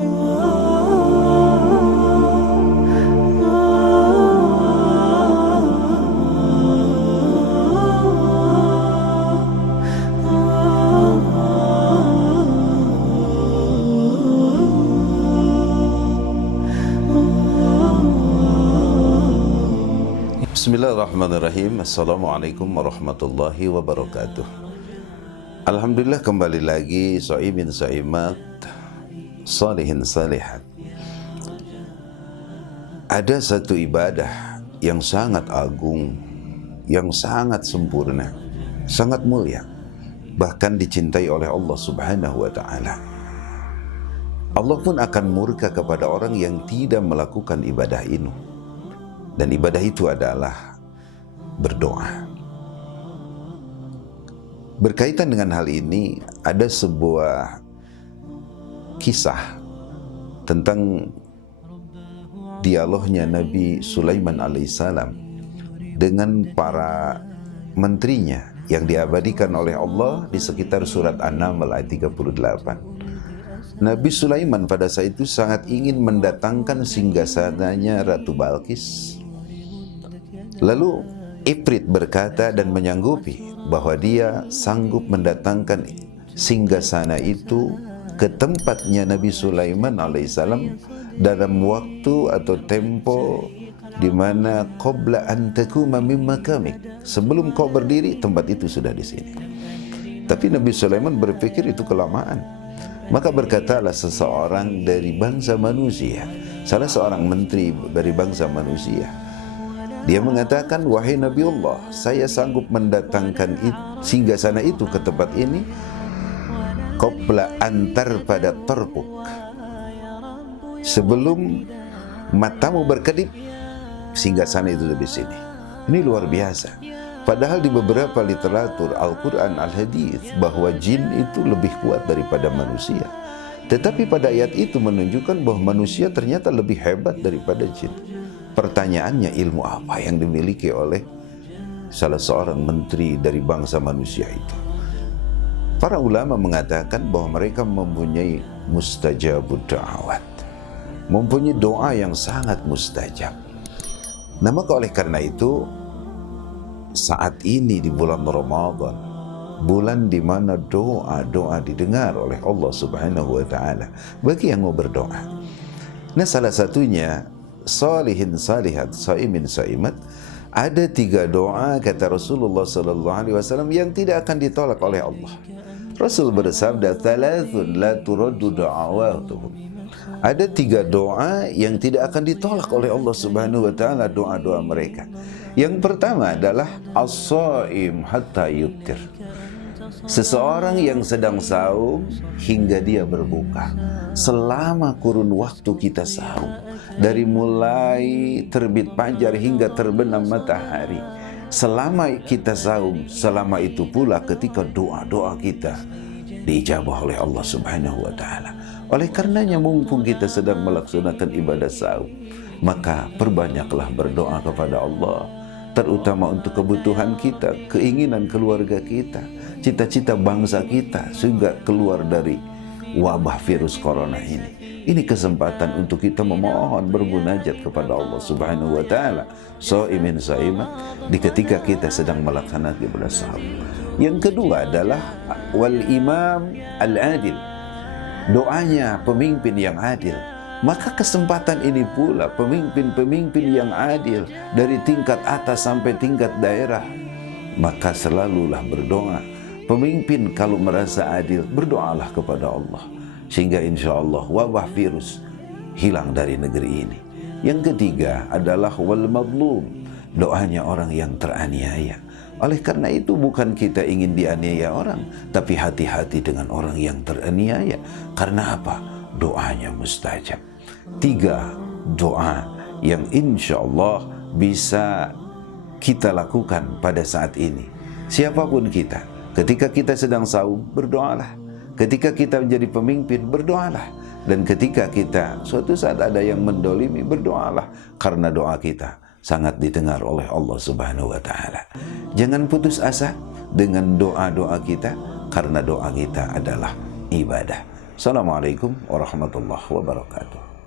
Bismillahirrahmanirrahim. Assalamualaikum warahmatullahi wabarakatuh. Alhamdulillah, kembali lagi So'imin So'imat, Salihin Salihat. Ada satu ibadah yang sangat agung, yang sangat sempurna, sangat mulia, bahkan dicintai oleh Allah Subhanahu wa ta'ala. Allah pun akan murka kepada orang yang tidak melakukan ibadah ini. Dan ibadah itu adalah berdoa. Berkaitan dengan hal ini, ada sebuah kisah tentang dialognya Nabi Sulaiman alaihissalam dengan para menterinya yang diabadikan oleh Allah di sekitar surat An-Naml ayat 38. Nabi Sulaiman pada saat itu sangat ingin mendatangkan singgasananya Ratu Balqis. Lalu Ifrit berkata dan menyanggupi bahwa dia sanggup mendatangkan singgasana itu ke tempatnya Nabi Sulaiman alaihissalam dalam waktu atau tempo di mana qabla an takuma min makamik, sebelum kau berdiri tempat itu sudah di sini. Tapi Nabi Sulaiman berpikir itu kelamaan. Maka berkatalah seseorang dari bangsa manusia, salah seorang menteri dari bangsa manusia. Dia mengatakan, wahai Nabi Allah, saya sanggup mendatangkan singgasana itu ke tempat ini qabla antar pada terpuk, sebelum matamu berkedip, singgasana itu di sini. Ini luar biasa. Padahal di beberapa literatur Al-Quran, Al-Hadith, bahwa jin itu lebih kuat daripada manusia. Tetapi pada ayat itu menunjukkan bahwa manusia ternyata lebih hebat daripada jin. Pertanyaannya, ilmu apa yang dimiliki oleh salah seorang menteri dari bangsa manusia itu? Para ulama mengatakan bahwa mereka mempunyai mustajabud da'awat, mempunyai doa yang sangat mustajab. Nah, maka oleh karena itu, saat ini di bulan Ramadan, bulan di mana doa-doa didengar oleh Allah Subhanahu wa ta'ala bagi yang mau berdoa. Nah, salah satunya Salihin Salihat, So'imin So'imat, ada 3 doa kata Rasulullah SAW yang tidak akan ditolak oleh Allah. Rasul bersabda, "Thalathun la turaddu da'awatuhum." Ada 3 doa yang tidak akan ditolak oleh Allah Subhanahu wa ta'ala, doa-doa mereka. Yang pertama adalah as-shaim hatta yuftir. Seseorang yang sedang saum hingga dia berbuka. Selama kurun waktu kita saum, dari mulai terbit fajar hingga terbenam matahari, selama kita saum, selama itu pula ketika doa-doa kita diijabah oleh Allah Subhanahu wa ta'ala. Oleh karenanya, mumpung kita sedang melaksanakan ibadah saum, maka perbanyaklah berdoa kepada Allah, terutama untuk kebutuhan kita, keinginan keluarga kita, cita-cita bangsa kita, sehingga keluar dari wabah virus corona ini. Ini kesempatan untuk kita memohon, bermunajat kepada Allah Subhanahu wa ta'ala, So'imin So'imat, di ketika kita sedang melaksanakan ibadah saum. Yang kedua adalah wal imam al-adil, doanya pemimpin yang adil. Maka kesempatan ini pula pemimpin-pemimpin yang adil dari tingkat atas sampai tingkat daerah, maka selalulah berdoa. Pemimpin kalau merasa adil, berdoalah kepada Allah, sehingga insya Allah wabah virus hilang dari negeri ini. Yang ketiga adalah wal madlum, doanya orang yang teraniaya. Oleh karena itu, bukan kita ingin dianiaya orang, tapi hati-hati dengan orang yang teraniaya. Karena apa? Doanya mustajab. 3 doa yang insya Allah bisa kita lakukan pada saat ini. Siapapun kita, ketika kita sedang saum, berdoalah. Ketika kita menjadi pemimpin, berdoalah. Dan ketika kita suatu saat ada yang mendolimi, berdoalah. Karena doa kita sangat didengar oleh Allah Subhanahu wa ta'ala. Jangan putus asa dengan doa-doa kita, karena doa kita adalah ibadah. Assalamualaikum warahmatullahi wabarakatuh.